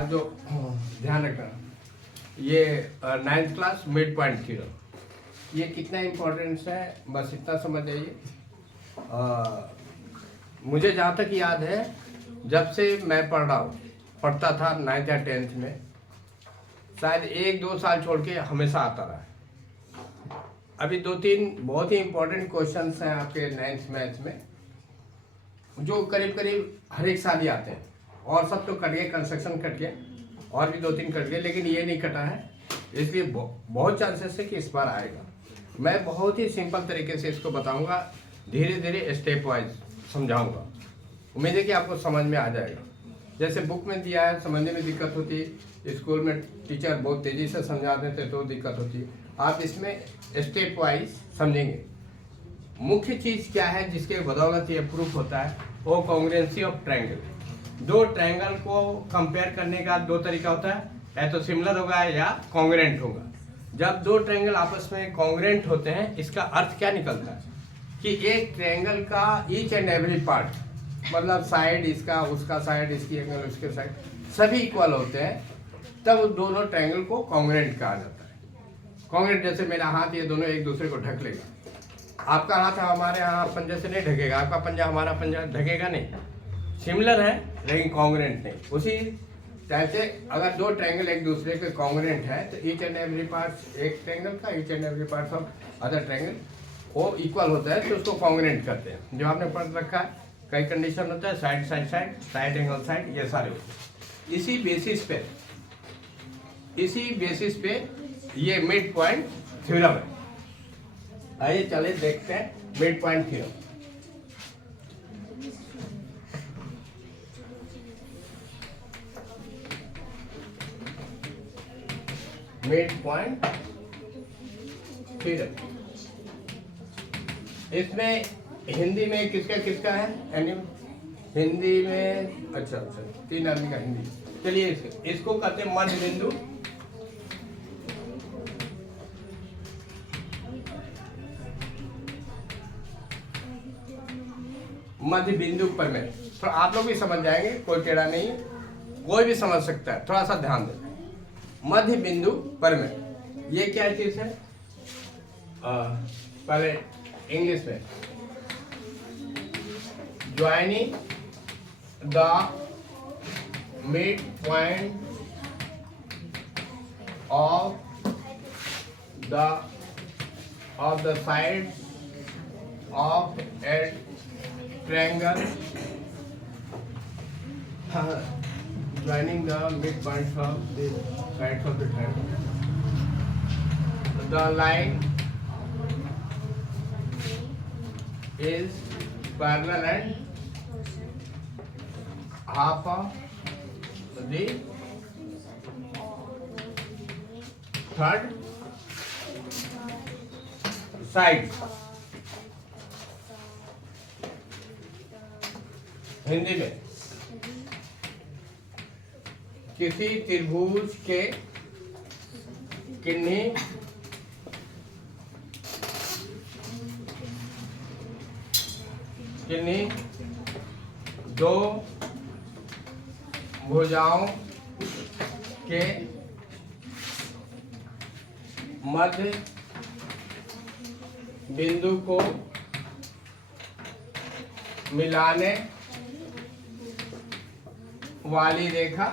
जो ध्यान रखना, ये 9th class mid point theorem, ये कितना इम्पोर्टेंस है बस इतना समझ जाइए। मुझे जहाँ तक याद है, जब से मैं पढ़ता था 9th या 10th में, शायद 1-2 साल छोड़ के हमेशा आता रहा है। अभी 2-3 बहुत ही इम्पोर्टेंट क्वेश्चंस हैं आपके 9th मैथ्स में, जो करीब करीब हर एक साल ही आते हैं। और सब तो कट गए, कंस्ट्रक्शन कट गया और भी 2-3 कट गए, लेकिन ये नहीं कटा है, इसलिए बहुत चांसेस है कि इस बार आएगा। मैं बहुत ही सिंपल तरीके से इसको बताऊंगा, धीरे धीरे स्टेप वाइज समझाऊंगा। उम्मीद है कि आपको समझ में आ जाएगा। जैसे बुक में दिया है समझने में दिक्कत होती है, स्कूल में टीचर बहुत तेज़ी से समझा देते तो दिक्कत होती है, आप इसमें स्टेप वाइज समझेंगे। मुख्य चीज़ क्या है जिसके बदौलत ये प्रूफ होता है, वो कॉन्ग्रुएंसी ऑफ ट्रायंगल। दो ट्रायंगल को कंपेयर करने का 2 तरीका होता है, या तो सिमिलर होगा या कॉन्ग्रुएंट होगा। जब 2 ट्रायंगल आपस में कॉन्ग्रुएंट होते हैं, इसका अर्थ क्या निकलता है कि एक ट्रायंगल का ईच एंड एवरी पार्ट, मतलब साइड इसका, उसका साइड, इसकी एंगल, उसके साइड, सभी इक्वल होते हैं, तब दोनों ट्रायंगल को कॉन्ग्रुएंट कहा जाता है। कॉन्ग्रुएंट जैसे मेरा हाथ, ये दोनों एक दूसरे को ढक लेगा। आपका हाथ हमारे यहाँ पंजे से नहीं ढकेगा, आपका पंजा हमारा पंजा ढकेगा नहीं। सिमिलर है लेकिन कॉन्ग्रुएंट नहीं। उसी टाइप से अगर 2 ट्रायंगल एक दूसरे के कॉन्ग्रुएंट है, तो ईच एंड एवरी पार्ट एक ट्रायंगल का, each and every part of other triangle वो इक्वल होता है, तो उसको कॉन्ग्रुएंट करते हैं। जो आपने पढ़ रखा है, कई कंडीशन होता है, side side side, side angle side, ये सारे होते हैं। इसी बेसिस पे ये मिड पॉइंट थ्योरम है। आइए चले देखते हैं mid point theorem. Mid point theorem, इसमें हिंदी में किसका किसका है? हिंदी में अच्छा 3 आदमी का हिंदी। चलिए इसको कहते हैं मध्य बिंदु। मध्य बिंदु पर में तो आप लोग भी समझ जाएंगे, कोई टेढ़ा नहीं है, कोई भी समझ सकता है, थोड़ा सा ध्यान दें। मध्य बिंदु पर में ये क्या चीज है? पहले इंग्लिश में, joining the mid point of the side of A triangle, joining the midpoints of the sides of the triangle. The line is parallel and half of the third side. Hindi में किसी त्रिभुज के किन्हीं दो भुजाओं के मध्य बिंदु को मिलाने वाली रेखा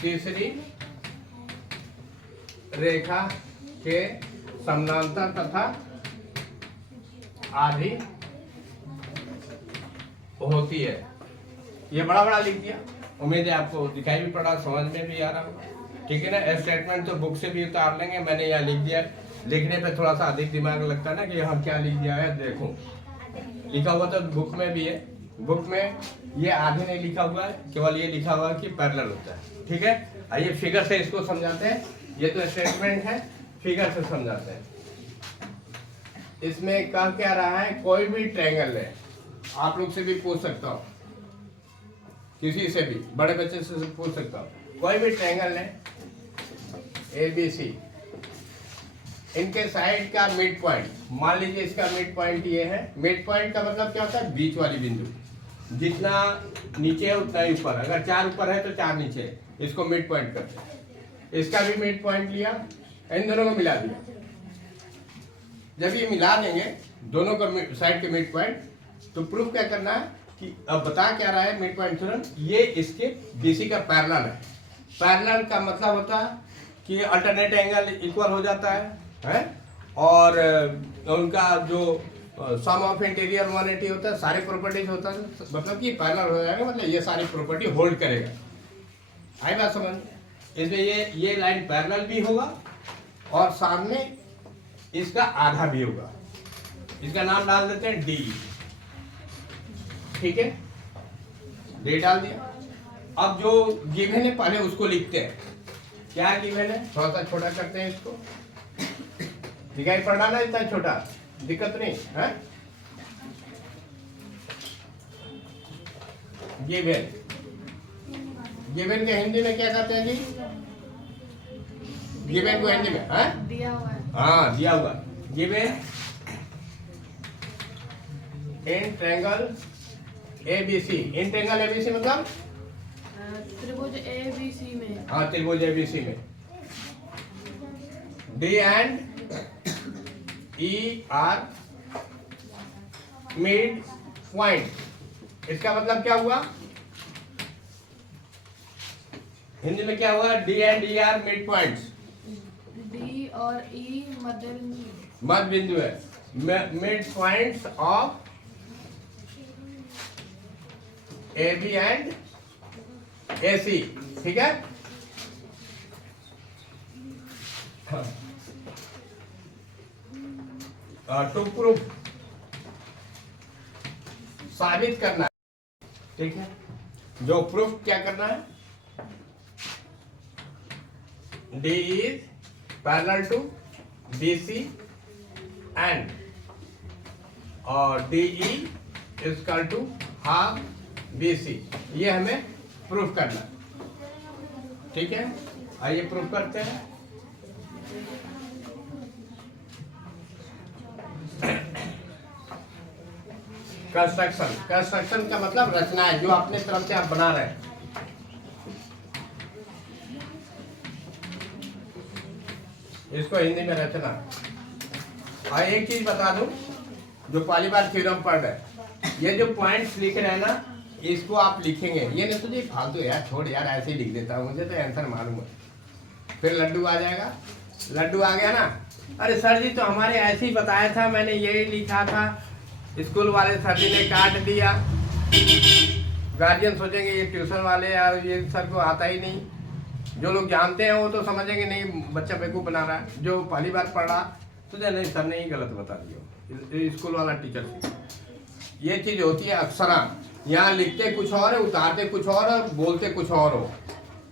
तीसरी रेखा के समानांतर तथा आधी होती है। ये बड़ा बड़ा लिख दिया, उम्मीद है आपको दिखाई भी पड़ा, समझ में भी आ रहा होगा, ठीक है ना। स्टेटमेंट तो बुक से भी उतार लेंगे, मैंने यहाँ लिख दिया। लिखने पे थोड़ा सा अधिक दिमाग लगता है ना कि यहाँ क्या लिख दिया है, देखो लिखा हुआ तो बुक में भी है। बुक में ये आधे नहीं लिखा हुआ है, केवल ये लिखा हुआ है कि पैरेलल होता है, ठीक है। आइए फिगर से इसको समझाते हैं। ये तो स्टेटमेंट है, फिगर से समझाते हैं। इसमें कह क्या रहा है, कोई भी ट्रायंगल है, आप लोग से भी पूछ सकता हूँ, किसी से भी, बड़े बच्चे से पूछ सकता हूँ, कोई भी ट्रायंगल है ABC, इनके साइड का मिड पॉइंट, मान लीजिए इसका मिड पॉइंट ये है। मिड पॉइंट का मतलब क्या होता है? बीच वाली बिंदु, जितना नीचे है उतना ही ऊपर। अगर 4 ऊपर है तो 4 नीचे है, इसको मिड पॉइंट करते हैं। इसका भी मिड पॉइंट लिया, इन दोनों को मिला दिया। जब ये मिला देंगे दोनों का साइड के मिड पॉइंट, तो प्रूफ क्या करना है कि अब बता क्या रहा है मिड पॉइंट थ्योरम, ये इसके बीसी का पैरेलल है। पैरेलल का मतलब होता है कि अल्टरनेट एंगल इक्वल हो जाता है? और उनका जो सम ऑफ इंटीरियर 180 होता है, सारे प्रॉपर्टीज होता है, मतलब कि पैरेलल हो जाएगा, मतलब ये सारी प्रॉपर्टी होल्ड करेगा। आई बात समझ? इसमें ये लाइन पैरेलल भी होगा और सामने इसका आधा भी होगा। इसका नाम डाल देते हैं डी। ठीक है, डी डाल दिया। अब जो गिवन है पहले उसको लिखते हैं। क्या गिवन है? थोड़ा सा छोटा करते हैं इसको, दिखाई पड़ रहा ना इतना छोटा? दिक्कत नहीं है? गिवन, गिवन के हिंदी में क्या कहते हैं जी? गिवन को हिंदी में दिया हुआ है। हाँ, दिया हुआ। Given in triangle ABC. In triangle ABC मतलब त्रिभुज एबीसी में। हाँ, त्रिभुज एबीसी में D and E are midpoint. इसका मतलब क्या हुआ हिंदी में? क्या हुआ? D and E are midpoints. D और ई मध्य बिंदु है, midpoints of A B and A C. ठीक है, टू प्रूफ, साबित करना है। ठीक है, जो प्रूफ क्या करना है? D is parallel to BC and और DE is equal to half BC। ये हमें प्रूफ करना है। ठीक है, आइए प्रूफ करते हैं। कंस्ट्रक्शन, कंस्ट्रक्शन का मतलब रचना है, जो अपने तरफ से आप बना रहे हैं। इसको हिंदी में रचना। और एक चीज बता दूं, जो पहली बार थ्योरम पढ़ रहे हैं, ये जो पॉइंट्स लिख रहे हैं ना, इसको आप लिखेंगे। ये नहीं तो जी फालतू यार, छोड़ यार, ऐसे ही लिख देता हूँ, मुझे तो आंसर मालूम है। फिर लड्डू आ जाएगा। लड्डू आ गया ना, अरे सर जी तो हमारे ऐसे ही बताया था, मैंने यही लिखा था, स्कूल वाले सर जी ने काट दिया। गार्जियन सोचेंगे ये ट्यूशन वाले यार, ये सर को आता ही नहीं। जो लोग जानते हैं वो तो समझेंगे नहीं बच्चा बेवकूफ बना रहा है। जो पहली बार पढ़ा तो नहीं, सर ने ही गलत बता दिया, स्कूल वाला टीचर। ये चीज होती है अक्सर, यहाँ लिखते कुछ और है, उतारते कुछ और है, बोलते कुछ और हो।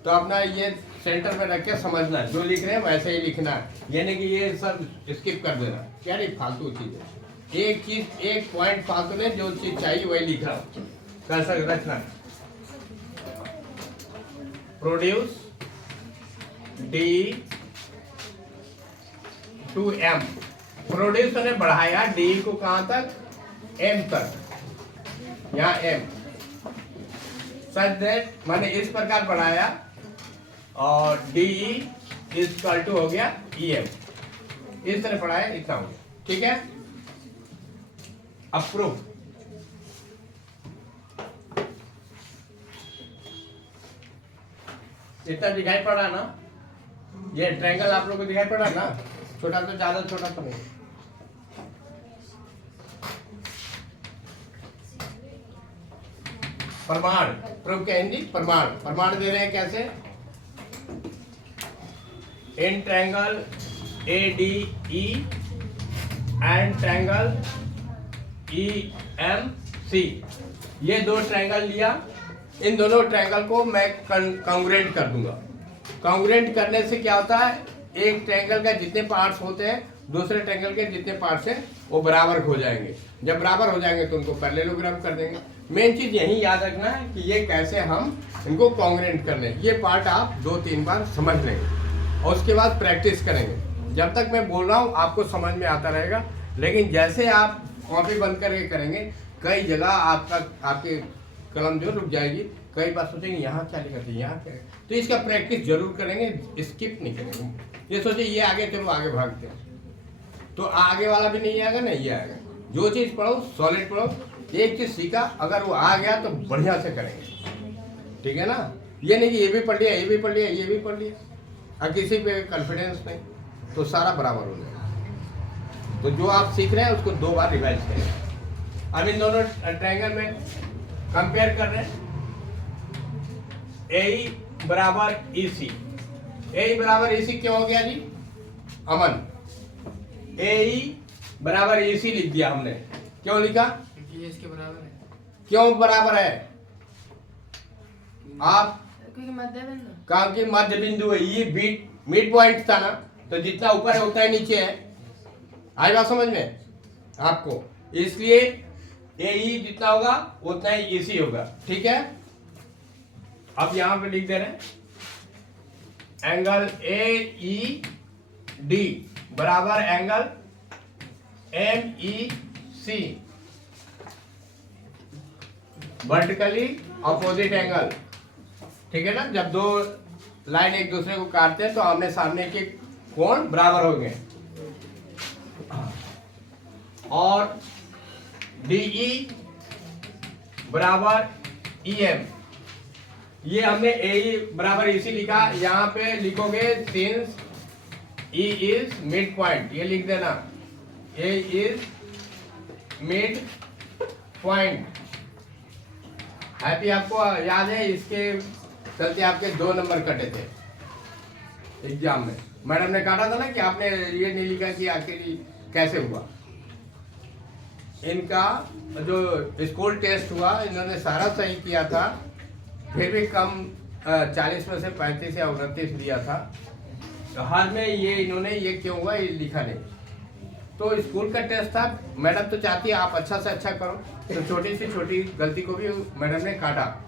तो अपना ये सेंटर में रख के समझना है, जो लिख रहे हैं वैसे ही लिखना है, यानी कि ये सब स्किप कर देना। क्या नहीं, फालतू चीज है। एक चीज, एक पॉइंट फालतू नहीं, जो चीज चाहिए वही लिख रहा हूँ। कैसा रचना? Produce D to M। Produce ने बढ़ाया D को कहां तक? M तक, यहाँ M। सच दैट मैंने इस प्रकार बढ़ाया और DE इज इक्वल टू हो गया EM। इस तरह बढ़ाया, इतना हो गया। ठीक है, अप्रूव। इतना दिखाई पड़ा ना? ये ट्रायंगल आप लोगों को दिखाई पड़ा ना? छोटा तो ज्यादा छोटा तो नहीं। प्रमाण, प्रूफ क्या हिंदी? प्रमाण। प्रमाण दे रहे हैं कैसे? In triangle ADE and triangle EMC। ये दो ट्रायंगल लिया, इन दोनों ट्रायंगल को मैं कॉन्ग्रुएंट कर दूंगा। कॉन्ग्रुएंट करने से क्या होता है? एक ट्रायंगल का जितने पार्ट्स होते हैं दूसरे ट्रायंगल के जितने पार्ट्स हैं वो बराबर हो जाएंगे। जब बराबर हो जाएंगे तो उनको पैरेललोग्राम कर देंगे। मेन चीज यही याद रखना है कि ये कैसे हम इनको कॉन्ग्रुएंट कर लें। ये पार्ट आप 2-3 बार समझ लेंगे और उसके बाद प्रैक्टिस करेंगे। जब तक मैं बोल रहा हूँ आपको समझ में आता रहेगा, लेकिन जैसे आप कॉपी बंद करके करेंगे कई जगह आपके कलम जो रुक जाएगी, कई बार सोचेंगे यहाँ क्या लिखा था, यहाँ क्या। तो इसका प्रैक्टिस जरूर करेंगे, स्किप नहीं करेंगे। ये सोचे ये आगे, चलो आगे भागते हैं, तो आगे वाला भी नहीं आएगा ना ये आएगा। जो चीज़ पढ़ो सॉलिड पढ़ो, एक चीज़ सीखा अगर वो आ गया तो बढ़िया से करेंगे, ठीक है ना। ये नहीं कि ये भी पढ़ लिया, ये भी पढ़ लिया, ये भी पढ़ लिया और किसी पे कॉन्फिडेंस नहीं, तो सारा बराबर हो जाएगा। तो जो आप सीख रहे हैं उसको 2 बार रिवाइज करें। अब इन दोनों ट्रायंगल में कंपेयर कर रहे हैं। AE बराबर EC, AE बराबर EC क्यों हो गया जी अमन? AE बराबर EC लिख दिया हमने, क्यों लिखा? क्योंकि ये इसके बराबर है। क्यों बराबर है? आप क्योंकि मध्य बिंदु, कहा कि मध्य बिंदु है, ये मिड पॉइंट था ना, तो जितना ऊपर है उतना ही नीचे है। आई बात समझ में आपको? इसलिए AE जितना होगा उतना ही EC होगा, ठीक है। अब यहां पे लिख दे रहे हैं एंगल AED बराबर angle MEC, vertically opposite angle, ठीक है ना। जब 2 लाइन एक दूसरे को काटते हैं तो आमने सामने के कोण बराबर होंगे। और DE बराबर EM, ये हमने AE बराबर EC लिखा, यहाँ पे लिखोगे since E is mid point, ये लिख देना A is mid point. Happy आपको याद है, इसके चलते आपके 2 नंबर कटे थे एग्जाम में। मैडम ने काटा था ना कि आपने ये नहीं लिखा कि आखिर कैसे हुआ। इनका जो स्कूल टेस्ट हुआ इन्होंने सारा सही किया था, फिर भी कम 40 में से 35 या 29 दिया था। तो हाल में ये इन्होंने ये क्यों हुआ ये लिखा नहीं। तो स्कूल का टेस्ट था, मैडम तो चाहती है आप अच्छा से अच्छा करो, तो छोटी से छोटी गलती को भी मैडम ने काटा।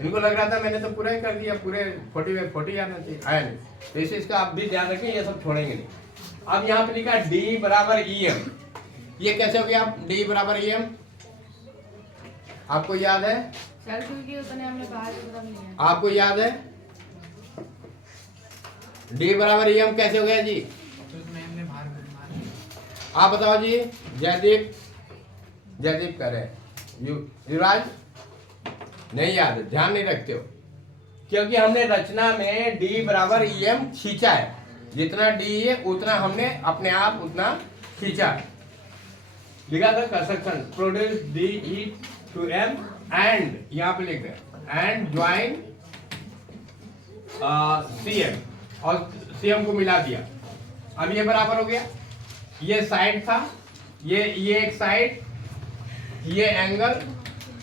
इनको लग रहा था मैंने तो पूरा ही कर दिया, पूरे 40 आना चाहिए, आया नहीं। तो इस चीज़ का आप भी ध्यान रखें, ये सब छोड़ेंगे नहीं। अब यहाँ पे लिखा D बराबर EM, ये कैसे हो गया D बराबर EM? आपको याद है? चल क्योंकि उतने हमने बाहर की तरफ लिया है। आपको याद है D बराबर EM कैसे हो गया जी? तो इसमें हमने बाहर आप बताओ जी। जयदीप कह रहे हैं, युवराज नहीं याद है, ध्यान नहीं रखते हो, क्योंकि हमने रचना में D बराबर EM खींचा है। जितना D है उतना हमने अपने आप उतना खींचा है। लिखा था construction produce DE to M and यहाँ पे लिख रहे एंड ज्वाइन CM, और CM को मिला दिया। अब ये बराबर हो गया, ये साइड था, ये एक साइड, ये एंगल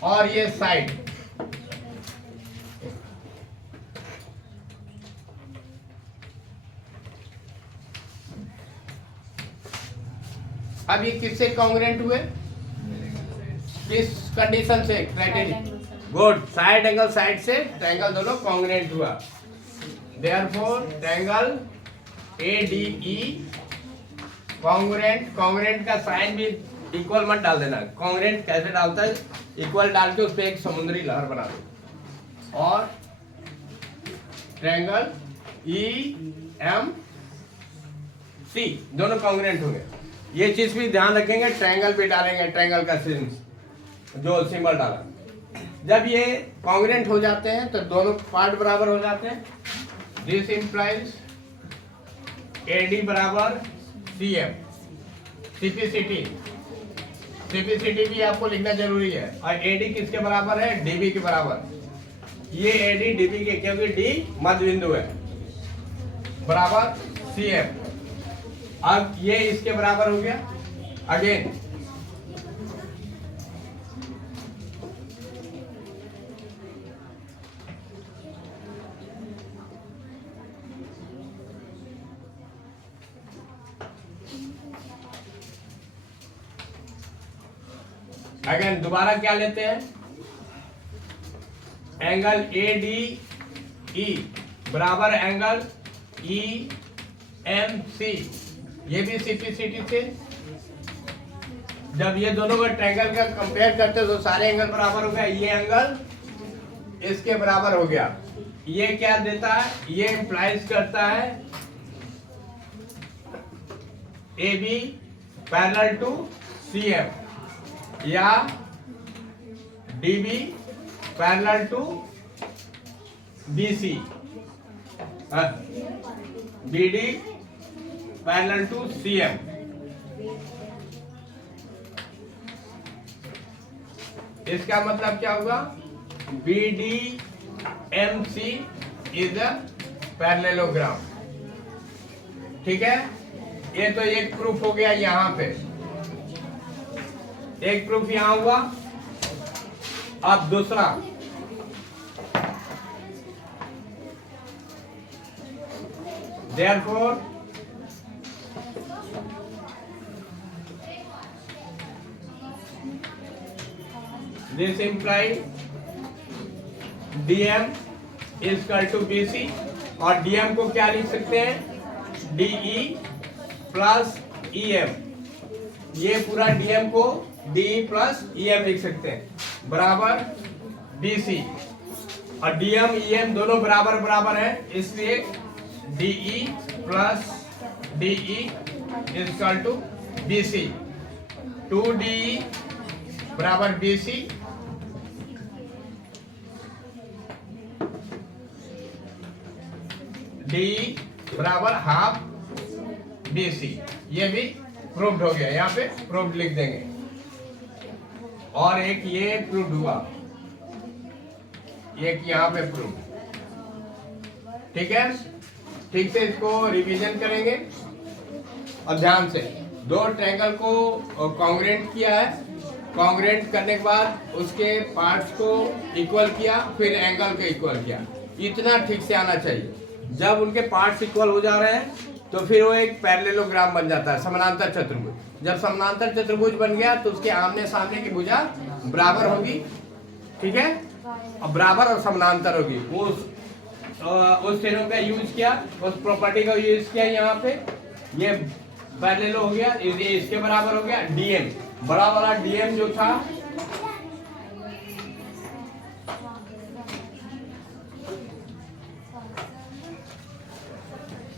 और ये साइड। अब ये किससे कॉन्ग्रुएंट हुए? किस कंडीशन से? Criteria, good. Side angle side से ट्रायंगल दोनों कॉन्ग्रुएंट हुआ। Therefore triangle ADE congruent. Congruent का साइन भी इक्वल मत डाल देना। कॉन्ग्रुएंट कैसे डालता है? इक्वल डाल के उस पर एक समुद्री लहर बना दो। और ट्रायंगल EMC दोनों कॉन्ग्रुएंट होंगे। ये चीज भी ध्यान रखेंगे, ट्रायंगल भी डालेंगे, ट्रायंगल का जो सिंबल डाला। जब ये कॉन्ग्रुएंट हो जाते हैं तो दोनों पार्ट बराबर हो जाते हैं। दिस इंप्लाइज AD बराबर CM। CPCT भी आपको लिखना जरूरी है। और AD किसके बराबर है? DB के बराबर। ये AD DB के, क्योंकि D मध्य बिंदु है, बराबर CM। अब ये इसके बराबर हो गया। अगेन दोबारा क्या लेते हैं? एंगल ADE बराबर एंगल EMC। ये भी CPCT से। जब ये दोनों का ट्रायंगल का कंपेयर करते हो तो सारे एंगल बराबर हो गया। ये एंगल इसके बराबर हो गया। ये क्या देता है, ये इंप्लाइज करता है AB पैरेलल टू CM या DB parallel to BC, BD parallel to CM। इसका मतलब क्या होगा, BDMC इज अ पैरेललोग्राम। ठीक है, ये तो एक प्रूफ हो गया यहां पे, एक प्रूफ यहां हुआ। अब दूसरा, therefore this implies DM is equal to BC, और DM को क्या लिख सकते हैं, DE प्लस EM। ये पूरा DM को DE प्लस EM लिख सकते हैं बराबर BC, और DM EM दोनों बराबर बराबर है, इसलिए DE plus DE is equal to BC। 2DE बराबर BC, DE बराबर हाफ BC। ये भी प्रूव्ड हो गया, यहाँ पे प्रूव्ड लिख देंगे। और एक ये प्रूव्ड हुआ, एक यहाँ पे प्रूव्ड। ठीक है, ठीक से इसको रिवीजन करेंगे और ध्यान से। दो ट्रायंगल को कॉन्ग्रुएंट किया है, कॉन्ग्रुएंट करने के बाद उसके पार्ट्स को इक्वल किया, फिर एंगल को इक्वल किया। इतना ठीक से आना चाहिए। जब उनके पार्ट्स इक्वल हो जा रहे हैं तो फिर वो एक पैरेललोग्राम बन जाता है, समानांतर चतुर्भुज। जब समानांतर चतुर्भुज बन गया तो उसके आमने सामने की भुजा बराबर होगी। ठीक है, और बराबर और समानांतर होगी। उस थ्योरम का यूज किया, उस प्रॉपर्टी का यूज किया। यहाँ पे ये पैरेलल हो गया, ये इसके बराबर हो गया। DM बड़ा वाला DM जो था,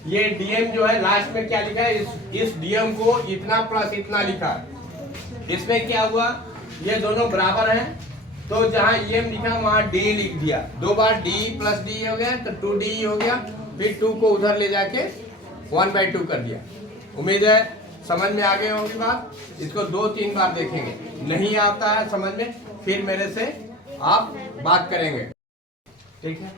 ये DM जो है लास्ट में क्या लिखा है, इस DM को इतना प्लस इतना लिखा है। इसमें क्या हुआ, ये दोनों बराबर हैं तो जहां EM लिखा वहां D लिख दिया। दो बार D प्लस D हो गया तो 2DE हो गया। फिर 2 को उधर ले जाके 1/2 कर दिया। उम्मीद है समझ में आ गए होंगी बात। इसको 2-3 बार देखेंगे, नहीं आता है समझ में फिर मेरे से आप बात करेंगे। ठीक है।